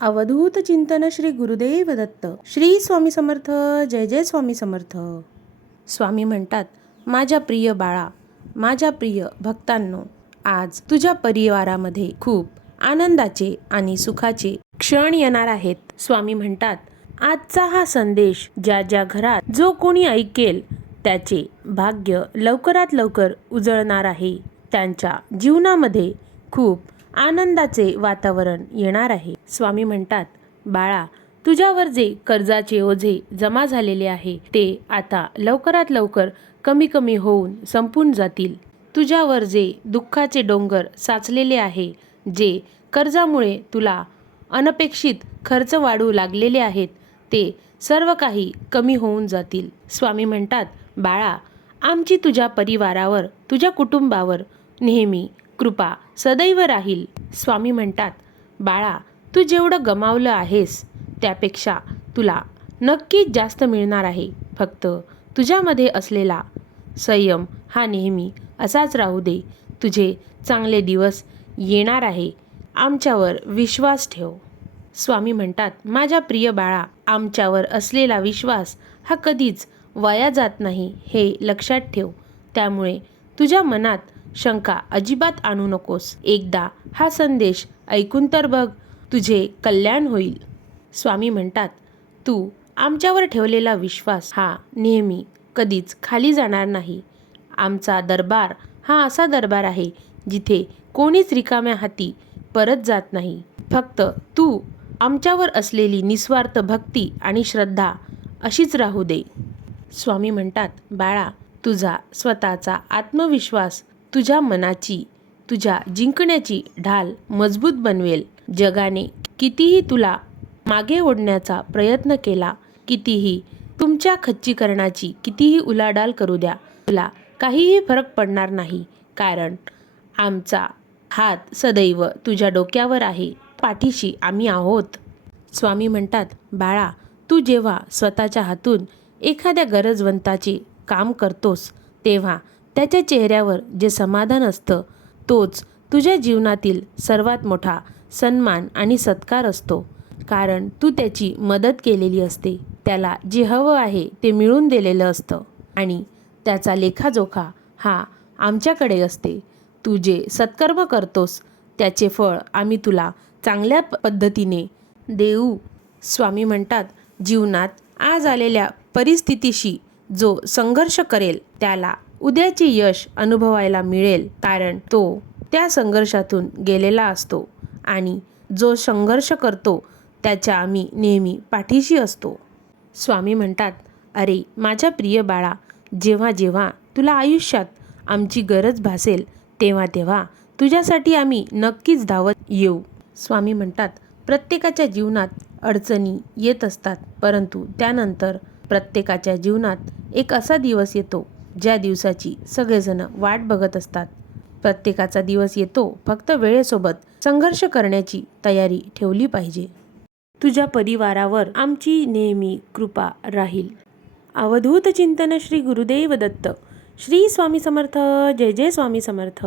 अवधूत चिंतन श्री गुरुदेव दत्त. श्री स्वामी समर्थ. जय जय स्वामी समर्थ. स्वामी म्हणतात, माझ्या प्रिय बाळा, माझ्या प्रिय भक्तांनो, आज तुझ्या परिवारामध्ये खूप आनंदाचे आणि सुखाचे क्षण येणार आहेत. स्वामी म्हणतात, आजचा हा संदेश ज्या ज्या घरात जो कोणी ऐकेल त्याचे भाग्य लवकरात लवकर उजळणार आहे. त्यांच्या जीवनामध्ये खूप आनंदाचे वातावरण येणार आहे. स्वामी म्हणतात, बाळा, तुझ्यावर जे कर्जाचे ओझे जमा झालेले आहे ते आता लवकरात लवकर कमी कमी होऊन संपून जातील. तुझ्यावर जे दुःखाचे डोंगर साचलेले आहे, जे कर्जामुळे तुला अनपेक्षित खर्च वाढू लागलेले आहेत, ते सर्व काही कमी होऊन जातील. स्वामी म्हणतात, बाळा, आमची तुझ्या परिवारावर, तुझ्या कुटुंबावर नेहमी कृपा सदैव राहील. स्वामी म्हणतात, बाळा, तू जेवढं गमावलं आहेस त्यापेक्षा तुला नक्कीच जास्त मिळणार आहे. फक्त तुझ्यामध्ये असलेला संयम हा नेहमी असाच राहू दे. तुझे चांगले दिवस येणार आहे. आमच्यावर विश्वास ठेव. स्वामी म्हणतात, माझ्या प्रिय बाळा, आमच्यावर असलेला विश्वास हा कधीच वाया जात नाही, हे लक्षात ठेव. त्यामुळे तुझ्या मनात शंका अजिबात आणू नकोस. एकदा हा संदेश ऐकून तर बघ, तुझे कल्याण होईल. स्वामी म्हणतात, तू आमच्यावर ठेवलेला विश्वास हा नेहमी कधीच खाली जाणार नाही. आमचा दरबार हा असा दरबार आहे जिथे कोणीच रिकाम्या हाती परत जात नाही. फक्त तू आमच्यावर असलेली निस्वार्थ भक्ती आणि श्रद्धा अशीच राहू दे. स्वामी म्हणतात, बाळा, तुझा स्वतःचा आत्मविश्वास तुझ्या मनाची, तुझ्या जिंकण्याची ढाल मजबूत बनवेल. जगाने कितीही तुला मागे ओढण्याचा प्रयत्न केला, कितीही तुमच्या खच्चीकरणाची कितीही उलाढाल करू द्या, तुला काहीही फरक पडणार नाही. कारण आमचा हात सदैव तुझ्या डोक्यावर आहे. पाठीशी आम्ही आहोत. स्वामी म्हणतात, बाळा, तू जेव्हा स्वतःच्या हातून एखाद्या गरजवंताचे काम करतोस तेव्हा त्याच्या चेहऱ्यावर जे समाधान असतं तोच तुझ्या जीवनातील सर्वात मोठा सन्मान आणि सत्कार असतो. कारण तू त्याची मदत केलेली असते, त्याला जे हवं आहे ते मिळवून दिलेलं असतं आणि त्याचा लेखाजोखा हा आमच्याकडे असते. तू जे सत्कर्म करतोस त्याचे फळ आम्ही तुला चांगल्या पद्धतीने देऊ. स्वामी म्हणतात, जीवनात आज आलेल्या परिस्थितीशी जो संघर्ष करेल त्याला उद्याचे यश अनुभवायला मिळेल. कारण तो त्या संघर्षातून गेलेला असतो आणि जो संघर्ष करतो त्याच्या आम्ही नेहमी पाठीशी असतो. स्वामी म्हणतात, अरे माझ्या प्रिय बाळा, जेव्हा जेव्हा तुला आयुष्यात आमची गरज भासेल तेव्हा तेव्हा तुझ्यासाठी आम्ही नक्कीच धावत येऊ. स्वामी म्हणतात, प्रत्येकाच्या जीवनात अडचणी येत असतात, परंतु त्यानंतर प्रत्येकाच्या जीवनात एक असा दिवस येतो ज्या दिवसाची सगळेजण वाट बघत असतात. प्रत्येकाचा दिवस येतो, फक्त वेळेसोबत संघर्ष करण्याची तयारी ठेवली पाहिजे. तुझ्या परिवारावर आमची नेहमी कृपा राहील. अवधूत चिंतन श्री गुरुदेव दत्त. श्री स्वामी समर्थ. जय जय स्वामी समर्थ.